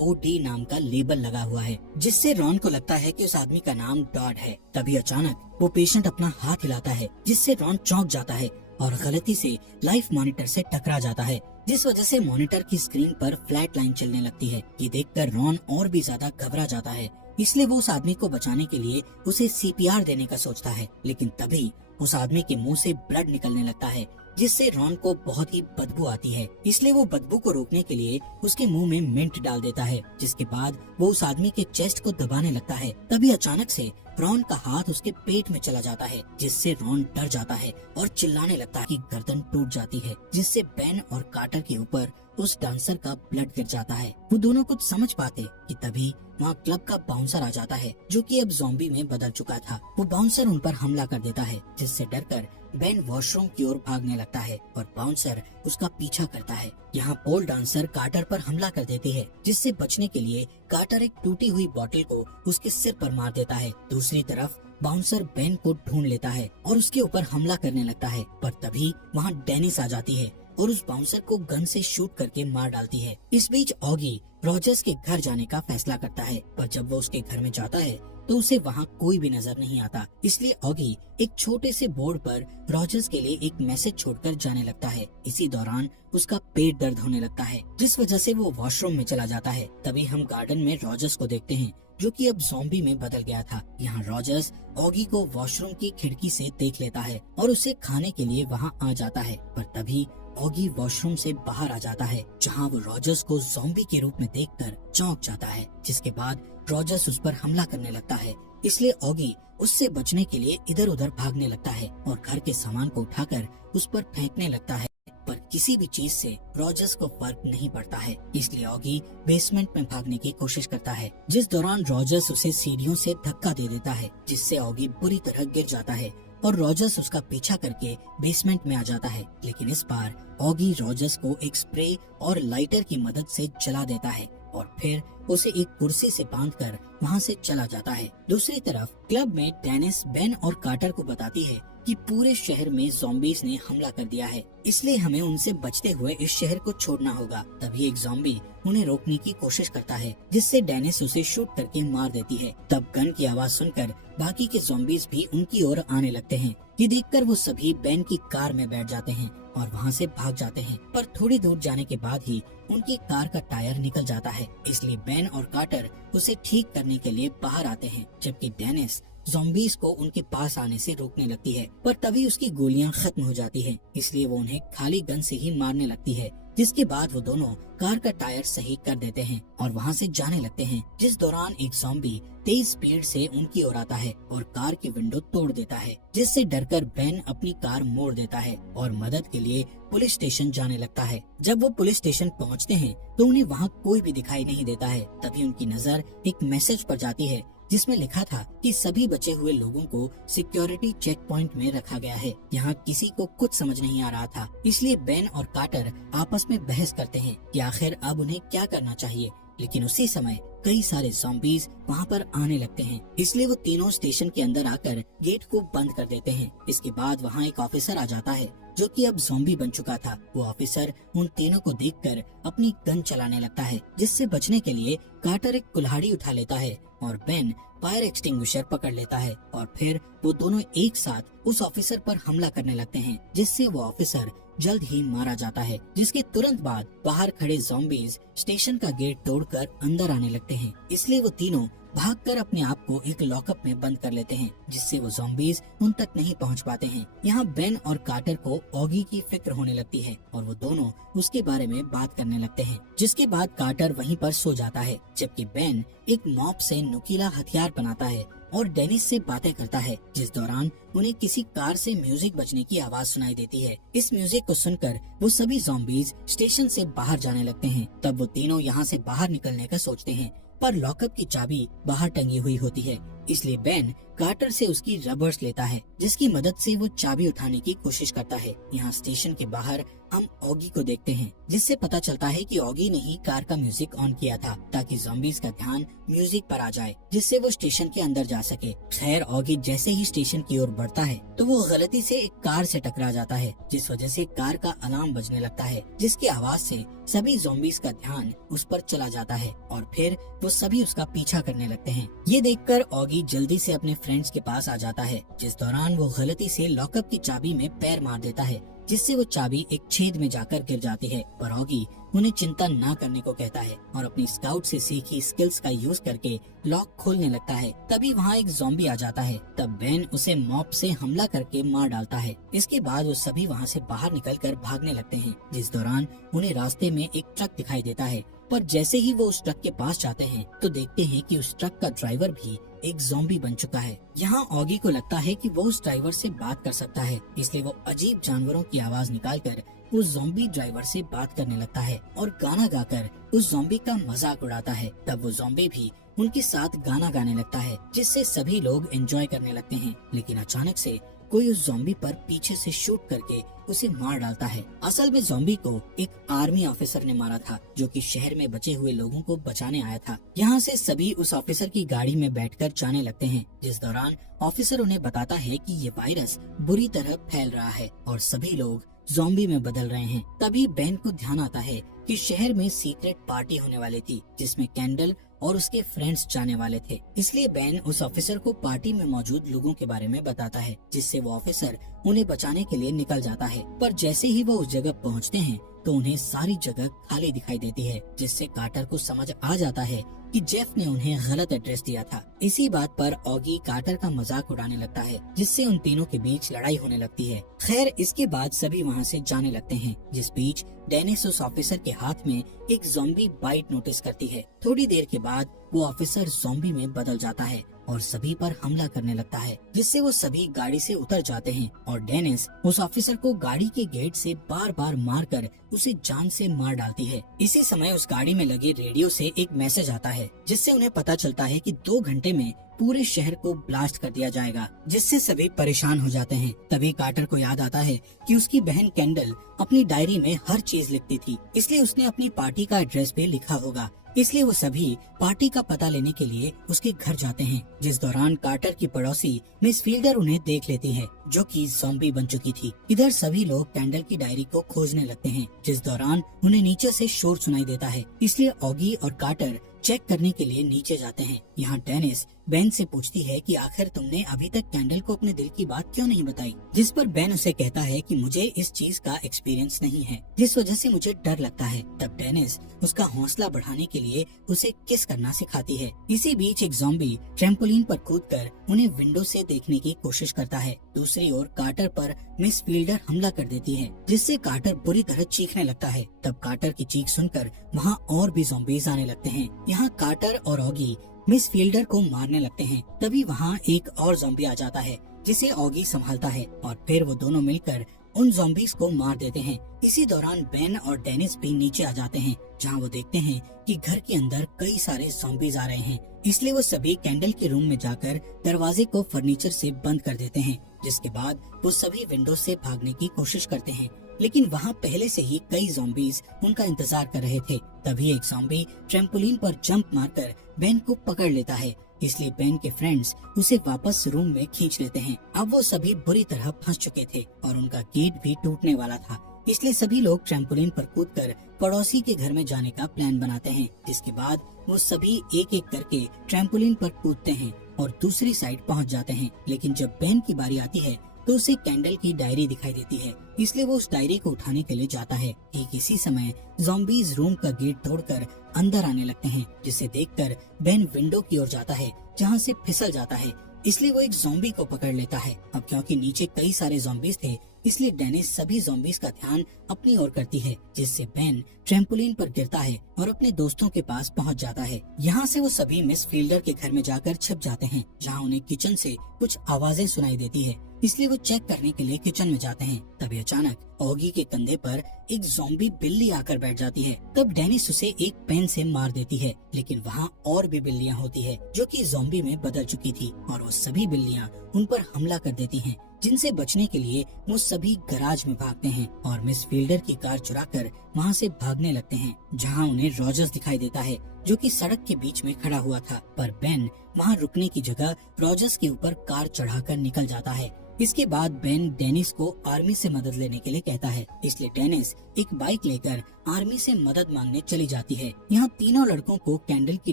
OD नाम का label लगा हुआ है, जिससे रॉन को लगता है कि उस आदमी का नाम डॉड है। तभी अचानक वो पेशेंट अपना हाथ हिलाता है, जिससे रॉन चौंक जाता है और गलती से लाइफ मॉनिटर से टकरा जाता है, जिस वजह से मॉनिटर की स्क्रीन पर फ्लैट लाइन चलने लगती है। ये देखकर रॉन और भी ज्यादा घबरा जाता है, इसलिए वो उस आदमी को बचाने के लिए उसे CPR देने का सोचता है। लेकिन तभी उस आदमी के मुंह से ब्लड निकलने लगता है, जिससे रॉन को बहुत ही बदबू आती है। इसलिए वो बदबू को रोकने के लिए उसके मुंह में मिंट डाल देता है, जिसके बाद वो उस आदमी के चेस्ट को दबाने लगता है। तभी अचानक से रॉन का हाथ उसके पेट में चला जाता है, जिससे रॉन डर जाता है और चिल्लाने लगता है कि गर्दन टूट जाती है, जिससे बेन और कार्टर के ऊपर उस डांसर का ब्लड गिर जाता है। वो दोनों कुछ समझ पाते कि तभी वहाँ क्लब का बाउंसर आ जाता है, जो कि अब ज़ॉम्बी में बदल चुका था। वो बाउंसर उन पर हमला कर देता है, जिससे डरकर बेन वॉशरूम की ओर भागने लगता है और बाउंसर उसका पीछा करता है। यहाँ पोल डांसर कार्टर पर हमला कर देती है, जिससे बचने के लिए कार्टर एक टूटी हुई बोतल को उसके सिर पर मार देता है। दूसरी तरफ बाउंसर बेन को ढूंढ लेता है और उसके ऊपर हमला करने लगता है, पर तभी वहाँ डेनिस आ जाती है और उस बाउंसर को गन से शूट करके मार डालती है। इस बीच ऑगी रॉजर्स के घर जाने का फैसला करता है, पर जब वो उसके घर में जाता है तो उसे वहाँ कोई भी नजर नहीं आता। इसलिए ऑगी एक छोटे से बोर्ड पर रॉजर्स के लिए एक मैसेज छोड़कर जाने लगता है। इसी दौरान उसका पेट दर्द होने लगता है, जिस वजह से वो वॉशरूम में चला जाता है। तभी हम गार्डन में रॉजर्स को देखते हैं, जो कि अब ज़ॉम्बी में बदल गया था। यहाँ रॉजर्स ऑगी को वॉशरूम की खिड़की से देख लेता है और उसे खाने के लिए वहाँ आ जाता है, पर तभी ऑगी वॉशरूम से बाहर आ जाता है, जहाँ वो रॉजर्स को ज़ॉम्बी के रूप में देखकर चौंक जाता है, जिसके बाद रॉजर्स उस पर हमला करने लगता है। इसलिए ऑगी उससे बचने के लिए इधर उधर भागने लगता है और घर के सामान को उठाकर उस पर फेंकने लगता है, पर किसी भी चीज से रॉजर्स को फर्क नहीं पड़ता है। इसलिए ऑगी बेसमेंट में भागने की कोशिश करता है, जिस दौरान रॉजर्स उसे सीढ़ियों से धक्का दे देता है, जिससे ऑगी बुरी तरह गिर जाता है और रॉजर्स उसका पीछा करके बेसमेंट में आ जाता है। लेकिन इस बार ऑगी रॉजर्स को एक स्प्रे और लाइटर की मदद से जला देता है और फिर उसे एक कुर्सी से बांधकर वहाँ से चला जाता है। दूसरी तरफ क्लब में डेनिस बेन और कार्टर को बताती है कि पूरे शहर में ज़ॉम्बीज ने हमला कर दिया है, इसलिए हमें उनसे बचते हुए इस शहर को छोड़ना होगा। तभी एक ज़ॉम्बी उन्हें रोकने की कोशिश करता है, जिससे डेनिस उसे शूट करके मार देती है। तब गन की आवाज सुनकर बाकी के ज़ॉम्बीज भी उनकी ओर आने लगते हैं। ये देखकर वो सभी बेन की कार में बैठ जाते हैं और वहाँ से भाग जाते हैं, पर थोड़ी दूर जाने के बाद ही उनकी कार का टायर निकल जाता है। इसलिए बेन और कार्टर उसे ठीक करने के लिए बाहर आते हैं, जबकि डेनिस ज़ॉम्बीज को उनके पास आने से रोकने लगती है, पर तभी उसकी गोलियां खत्म हो जाती हैं, इसलिए वो उन्हें खाली गन से ही मारने लगती है। जिसके बाद वो दोनों कार का टायर सही कर देते हैं और वहाँ से जाने लगते हैं, जिस दौरान एक ज़ॉम्बी तेज स्पीड से उनकी ओर आता है और कार की विंडो तोड़ देता है, जिससे डरकर बेन अपनी कार मोड़ देता है और मदद के लिए पुलिस स्टेशन जाने लगता है। जब वो पुलिस स्टेशन पहुँचते हैं तो उन्हें वहाँ कोई भी दिखाई नहीं देता है। तभी उनकी नजर एक मैसेज पर जाती है, जिसमें लिखा था कि सभी बचे हुए लोगों को सिक्योरिटी चेक पॉइंट में रखा गया है। यहाँ किसी को कुछ समझ नहीं आ रहा था, इसलिए बेन और कार्टर आपस में बहस करते हैं कि आखिर अब उन्हें क्या करना चाहिए। लेकिन उसी समय कई सारे ज़ॉम्बीज वहाँ पर आने लगते हैं, इसलिए वो तीनों स्टेशन के अंदर आकर गेट को बंद कर देते हैं। इसके बाद वहाँ एक ऑफिसर आ जाता है, जो कि अब ज़ॉम्बी बन चुका था। वो ऑफिसर उन तीनों को देखकर अपनी गन चलाने लगता है, जिससे बचने के लिए कार्टर एक कुल्हाड़ी उठा लेता है और बेन फायर एक्सटिंग्विशर पकड़ लेता है और फिर वो दोनों एक साथ उस ऑफिसर पर हमला करने लगते हैं, जिससे वो ऑफिसर जल्द ही मारा जाता है। जिसके तुरंत बाद बाहर खड़े ज़ॉम्बीज स्टेशन का गेट तोड़कर अंदर आने लगते हैं, इसलिए वो तीनों भागकर अपने आप को एक लॉकअप में बंद कर लेते हैं, जिससे वो ज़ॉम्बीज उन तक नहीं पहुंच पाते हैं। यहाँ बेन और कार्टर को ऑगी की फिक्र होने लगती है और वो दोनों उसके बारे में बात करने लगते हैं। जिसके बाद कार्टर वहीं पर सो जाता है, जबकि बेन एक मॉप से नुकीला हथियार बनाता है और डेनिस से बातें करता है, जिस दौरान उन्हें किसी कार से म्यूजिक बजने की आवाज सुनाई देती है। इस म्यूजिक को सुनकर वो सभी ज़ॉम्बीज स्टेशन से बाहर जाने लगते हैं। तब वो तीनों यहाँ से बाहर निकलने का सोचते हैं, पर लॉकअप की चाबी बाहर टंगी हुई होती है, इसलिए बेन कार्टर से उसकी रबर्स लेता है, जिसकी मदद से वो चाबी उठाने की कोशिश करता है। यहाँ स्टेशन के बाहर हम ऑगी को देखते हैं, जिससे पता चलता है कि ऑगी ने ही कार का म्यूजिक ऑन किया था ताकि ज़ॉम्बीज़ का ध्यान म्यूजिक पर आ जाए, जिससे वो स्टेशन के अंदर जा सके। खैर ऑगी जैसे ही स्टेशन की ओर बढ़ता है तो वो गलती से एक कार से टकरा जाता है, जिस वजह से कार का अलार्म बजने लगता है, जिसकी आवाज से सभी ज़ॉम्बीज़ का ध्यान उस पर चला जाता है और फिर वो सभी उसका पीछा करने लगते हैं। ये देखकर ऑगी जल्दी से अपने फ्रेंड्स के पास आ जाता है, जिस दौरान वो गलती से लॉकअप की चाबी में पैर मार देता है, जिससे वो चाबी एक छेद में जाकर गिर जाती है। पर ऑगी उन्हें चिंता ना करने को कहता है और अपनी स्काउट से सीखी स्किल्स का यूज करके लॉक खोलने लगता है। तभी वहाँ एक ज़ॉम्बी आ जाता है। तब बेन उसे मॉप से हमला करके मार डालता है। इसके बाद वो सभी वहाँ से बाहर निकलकर भागने लगते हैं, जिस दौरान उन्हें रास्ते में एक ट्रक दिखाई देता है। पर जैसे ही वो उस ट्रक के पास जाते हैं तो देखते हैं कि उस ट्रक का ड्राइवर भी एक ज़ॉम्बी बन चुका है। यहाँ ऑगी को लगता है कि वो उस ड्राइवर से बात कर सकता है, इसलिए वो अजीब जानवरों की आवाज निकालकर उस ज़ॉम्बी ड्राइवर से बात करने लगता है और गाना गाकर उस ज़ॉम्बी का मजाक उड़ाता है। तब वो ज़ॉम्बी भी उनके साथ गाना गाने लगता है, जिससे सभी लोग एंजॉय करने लगते हैं। लेकिन अचानक से कोई उस ज़ॉम्बी पर पीछे से शूट करके उसे मार डालता है। असल में ज़ॉम्बी को एक आर्मी ऑफिसर ने मारा था, जो कि शहर में बचे हुए लोगों को बचाने आया था। यहाँ से सभी उस ऑफिसर की गाड़ी में बैठकर जाने लगते हैं, जिस दौरान ऑफिसर उन्हें बताता है कि ये वायरस बुरी तरह फैल रहा है और सभी लोग ज़ॉम्बी में बदल रहे हैं। तभी बेन को ध्यान आता है कि शहर में सीक्रेट पार्टी होने वाली थी, जिसमें कैंडल और उसके फ्रेंड्स जाने वाले थे। इसलिए बेन उस ऑफिसर को पार्टी में मौजूद लोगों के बारे में बताता है, जिससे वो ऑफिसर उन्हें बचाने के लिए निकल जाता है। पर जैसे ही वो उस जगह पहुंचते हैं तो उन्हें सारी जगह खाली दिखाई देती है, जिससे कार्टर को समझ आ जाता है कि जेफ ने उन्हें गलत एड्रेस दिया था। इसी बात पर ऑगी कार्टर का मजाक उड़ाने लगता है, जिससे उन तीनों के बीच लड़ाई होने लगती है। खैर इसके बाद सभी वहाँ से जाने लगते हैं, जिस बीच डेनिस उस ऑफिसर के हाथ में एक ज़ॉम्बी बाइट नोटिस करती है। थोड़ी देर के बाद वो ऑफिसर ज़ॉम्बी में बदल जाता है और सभी पर हमला करने लगता है, जिससे वो सभी गाड़ी से उतर जाते हैं और डेनिस उस ऑफिसर को गाड़ी के गेट से बार बार मारकर उसे जान से मार डालती है। इसी समय उस गाड़ी में लगे रेडियो से एक मैसेज आता है, जिससे उन्हें पता चलता है कि 2 घंटे में पूरे शहर को ब्लास्ट कर दिया जाएगा, जिससे सभी परेशान हो जाते हैं। तभी कार्टर को याद आता है कि उसकी बहन कैंडल अपनी डायरी में हर चीज लिखती थी, इसलिए उसने अपनी पार्टी का एड्रेस भी लिखा होगा। इसलिए वो सभी पार्टी का पता लेने के लिए उसके घर जाते हैं, जिस दौरान कार्टर की पड़ोसी मिस फील्डर उन्हें देख लेती है, जो कि ज़ॉम्बी बन चुकी थी। इधर सभी लोग कैंडल की डायरी को खोजने लगते हैं, जिस दौरान उन्हें नीचे से शोर सुनाई देता है। इसलिए ऑगी और कार्टर चेक करने के लिए नीचे जाते हैं। यहाँ डेनिस बेन से पूछती है कि आखिर तुमने अभी तक कैंडल को अपने दिल की बात क्यों नहीं बताई, जिस पर बेन उसे कहता है कि मुझे इस चीज का एक्सपीरियंस नहीं है, जिस वजह से मुझे डर लगता है। तब डेनिस उसका हौसला बढ़ाने के लिए उसे किस करना सिखाती है। इसी बीच एक ज़ॉम्बी ट्रैम्पोलिन पर कूदकर उन्हें विंडो से देखने की कोशिश करता है। दूसरी ओर कार्टर पर मिस फील्डर हमला कर देती है, जिससे कार्टर बुरी तरह चीखने लगता है। तब कार्टर की चीख सुनकर वहाँ और भी ज़ॉम्बीज आने लगते हैं। यहाँ कार्टर और ऑगी मिस फील्डर को मारने लगते हैं। तभी वहाँ एक और ज़ॉम्बी आ जाता है, जिसे ऑगी संभालता है और फिर वो दोनों मिलकर उन ज़ॉम्बीज को मार देते हैं। इसी दौरान बेन और डेनिस भी नीचे आ जाते हैं, जहाँ वो देखते हैं कि घर के अंदर कई सारे ज़ॉम्बीज आ रहे हैं। इसलिए वो सभी कैंडल के रूम में जाकर दरवाजे को फर्नीचर से बंद कर देते हैं, जिसके बाद वो सभी विंडो से भागने की कोशिश करते हैं। लेकिन वहाँ पहले से ही कई ज़ॉम्बीज उनका इंतजार कर रहे थे। तभी एक ज़ॉम्बी ट्रैम्पोलिन पर जंप मारकर बेन को पकड़ लेता है, इसलिए बेन के फ्रेंड्स उसे वापस रूम में खींच लेते हैं। अब वो सभी बुरी तरह फंस चुके थे और उनका गेट भी टूटने वाला था, इसलिए सभी लोग ट्रैम्पोलिन पर कूदकर पड़ोसी के घर में जाने का प्लान बनाते हैं। जिसके बाद वो सभी एक एक करके ट्रैम्पोलिन पर कूदते हैं और दूसरी साइड पहुंच जाते हैं। लेकिन जब बेन की बारी आती है तो उसे कैंडल की डायरी दिखाई देती है, इसलिए वो उस डायरी को उठाने के लिए जाता है। ठीक इसी समय ज़ॉम्बीज रूम का गेट तोड़कर अंदर आने लगते हैं, जिसे देखकर बेन विंडो की ओर जाता है, जहां से फिसल जाता है। इसलिए वो एक ज़ॉम्बी को पकड़ लेता है। अब क्योंकि नीचे कई सारे ज़ॉम्बीज थे, इसलिए डेनिस सभी ज़ॉम्बीज का ध्यान अपनी ओर करती है, जिससे बेन ट्रैम्पोलिन पर गिरता है और अपने दोस्तों के पास पहुंच जाता है। यहाँ से वो सभी मिस फील्डर के घर में जाकर छिप जाते हैं, जहाँ उन्हें किचन से कुछ आवाजें सुनाई देती है। इसलिए वो चेक करने के लिए किचन में जाते हैं। तभी अचानक ऑगी के कंधे पर एक ज़ॉम्बी बिल्ली आकर बैठ जाती है। तब डेनिस उसे एक पेन से मार देती है, लेकिन वहाँ और भी बिल्लियाँ होती है जो कि ज़ॉम्बी में बदल चुकी थी और वो सभी बिल्लियाँ उन पर हमला कर देती हैं, जिनसे बचने के लिए वो सभी गराज में भागते हैं और मिस फील्डर की कार चुराकर वहाँ से भागने लगते हैं, जहाँ उन्हें रॉजर्स दिखाई देता है जो कि सड़क के बीच में खड़ा हुआ था। पर बेन वहाँ रुकने की जगह रॉजर्स के ऊपर कार चढ़ाकर निकल जाता है। इसके बाद बेन डेनिस को आर्मी से मदद लेने के लिए कहता है, इसलिए डेनिस एक बाइक लेकर आर्मी से मदद मांगने चली जाती है। यहाँ तीनों लड़कों को कैंडल की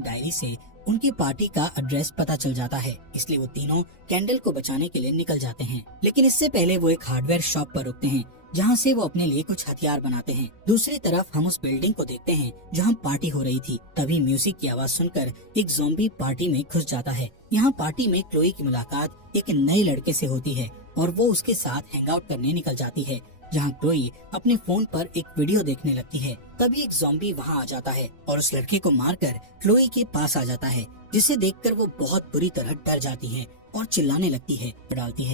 डायरी से उनकी पार्टी का एड्रेस पता चल जाता है, इसलिए वो तीनों कैंडल को बचाने के लिए निकल जाते हैं। लेकिन इससे पहले वो एक हार्डवेयर शॉप पर रुकते हैं, जहाँ से वो अपने लिए कुछ हथियार बनाते हैं। दूसरी तरफ हम उस बिल्डिंग को देखते हैं जहाँ पार्टी हो रही थी। तभी म्यूजिक की आवाज सुनकर एक ज़ॉम्बी पार्टी में घुस जाता है। यहाँ पार्टी में क्लोई की मुलाकात एक नए लड़के से होती है और वो उसके साथ हैंग आउट करने निकल जाती है, जहाँ क्लोई अपने फोन पर एक वीडियो देखने लगती है। तभी एक ज़ॉम्बी वहाँ आ जाता है और उस लड़के को मारकर क्लोई के पास आ जाता है, जिसे देखकर वो बहुत बुरी तरह डर जाती है और चिल्लाने लगती है, डालती है।